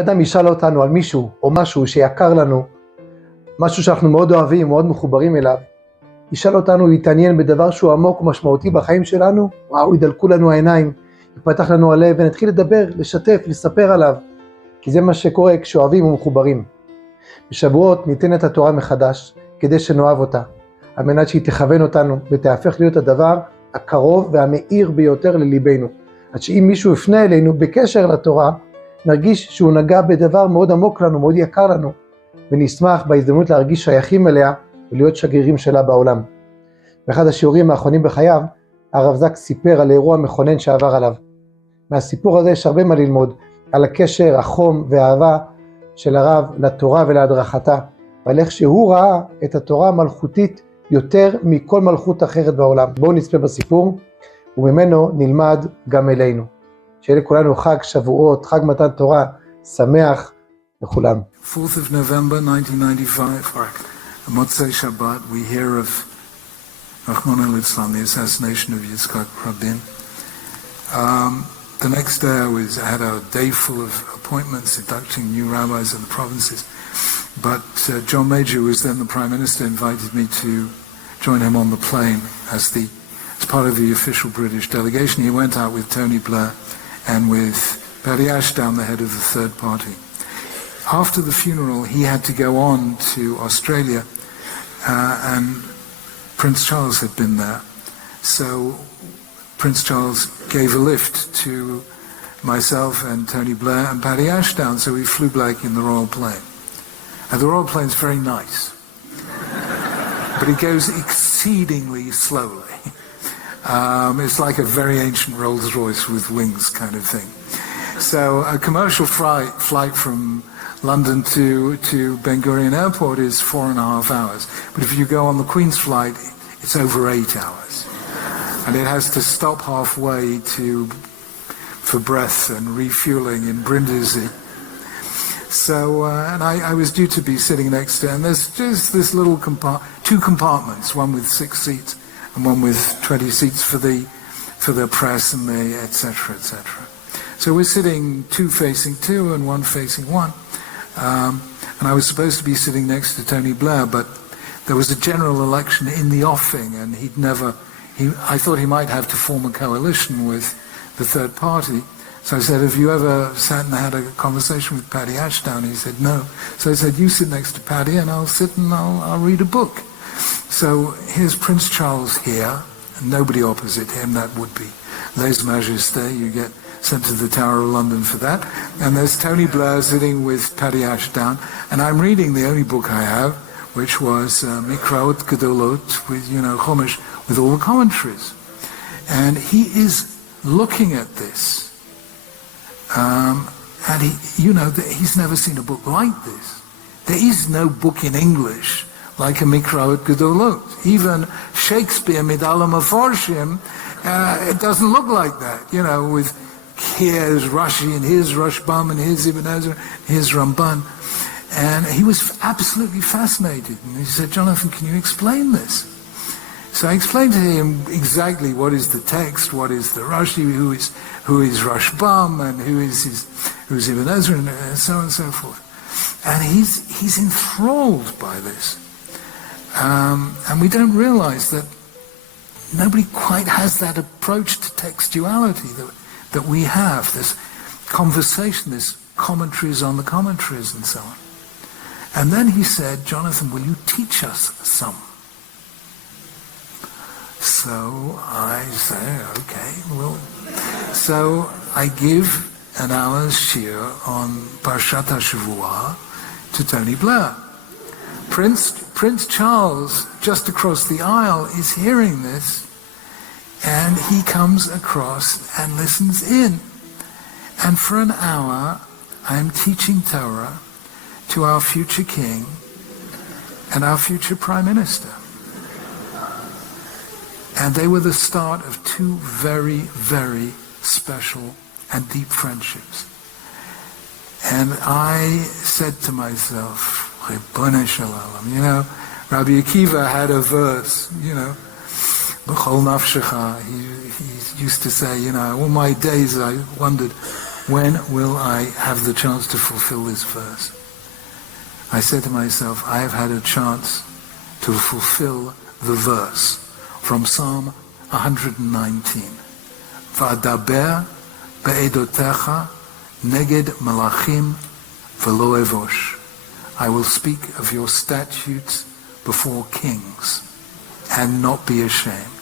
אדם ישאל אותנו על מישהו או משהו שיקר לנו, משהו שאנחנו מאוד אוהבים, מאוד מחוברים אליו, ישאל אותנו להתעניין בדבר שהוא עמוק ומשמעותי בחיים שלנו, וואו, ידלקו לנו העיניים, יפתח לנו הלב ונתחיל לדבר, לשתף, לספר עליו, כי זה מה שקורה כשאוהבים ומחוברים. בשבועות ניתנת התורה מחדש כדי שנאהב אותה, על מנת שהיא תכוון אותנו ותהפך להיות הדבר הקרוב והמאיר ביותר לליבנו. עד שאם מישהו יפנה אלינו בקשר לתורה, נרגיש שהוא נגע בדבר מאוד עמוק לנו, מאוד יקר לנו, ונשמח בהזדמנות להרגיש שייכים אליה ולהיות שגרירים שלה בעולם. באחד השיעורים האחרונים בחייו, הרב זקס סיפר על אירוע מכונן שעבר עליו. מהסיפור הזה יש הרבה מה ללמוד, על הקשר, החום והאהבה של הרב לתורה ולהדרכתה, ועל איך שהוא ראה את התורה המלכותית יותר מכל מלכות אחרת בעולם. בואו נצפה בסיפור, וממנו נלמד גם אלינו. שיהיה לכולנו חג שבועות, חג מתן תורה, שמח לכולם. 4th of November 1995, Motzei Shabbat, we hear of Rahman al-Islam, the assassination of Yitzhak Rabin. The next day I had a day full of appointments, inducting new rabbis in the provinces. But John Major, who was then the Prime Minister, invited me to join him on the plane as part of the official British delegation. He went out with Tony Blair and with Barry Ashdown, the head of the third party. After the funeral, he had to go on to Australia, and Prince Charles had been there. So Prince Charles gave a lift to myself and Tony Blair and Paddy Ashdown, so we flew back in the Royal Plane. And the Royal Plane's very nice, but it goes exceedingly slowly. It's like a very ancient Rolls Royce with wings kind of thing. So a commercial flight from London to Ben Gurion Airport is 4.5 hours. But if you go on the Queen's flight, it's over 8 hours. And it has to stop halfway for breath and refueling in Brindisi. So, and I was due to be sitting next to, and there's just this little two compartments, one with 6 seats and one with 20 seats for the press and the et cetera, et cetera. So we're sitting 2 facing 2 and 1 facing 1. And I was supposed to be sitting next to Tony Blair, but there was a general election in the offing, and I thought he might have to form a coalition with the third party. So I said, have you ever sat and had a conversation with Paddy Ashdown? He said, no. So I said, you sit next to Paddy and I'll sit and I'll read a book. So here's Prince Charles here, and nobody opposite him. That would be Majesty. You get sent to the Tower of London for that. And there's Tony Blair sitting with Paddy Ashdown, and I'm reading the only book I have, which was Mikraot Gedolot, with, Chumash, with all the commentaries. And he is looking at this, and he's never seen a book like this. There is no book in English like a Mikraot Gedolot. Even Shakespeare, Midalam Aforshim, it doesn't look like that, with here's Rashi and here's Rashbam and here's Ibn Ezra, here's Ramban. And he was absolutely fascinated. And he said, Jonathan, can you explain this? So I explained to him exactly what is the text, what is the Rashi, who is Rashbam, and who's Ibn Ezra, and so on and so forth. And he's enthralled by this. And we don't realize that nobody quite has that approach to textuality that we have, this conversation, this commentaries on the commentaries and so on. And then he said, Jonathan, will you teach us some? So I say, okay, well. So I give an hour's shiur on Pashata Shavua to Tony Blair. Prince Charles, just across the aisle, is hearing this, and he comes across and listens in. And for an hour, I'm teaching Torah to our future king and our future prime minister. And they were the start of 2 very, very special and deep friendships. And I said to myself, Ribbonei Shel Olam, Rabbi Akiva had a verse, B'chol nafshecha. He used to say, all my days I wondered, when will I have the chance to fulfill this verse? I said to myself, I have had a chance to fulfill the verse from Psalm 119. Va'adaber be'edotecha neged malachim v'lo evosh. I will speak of your statutes before kings and not be ashamed.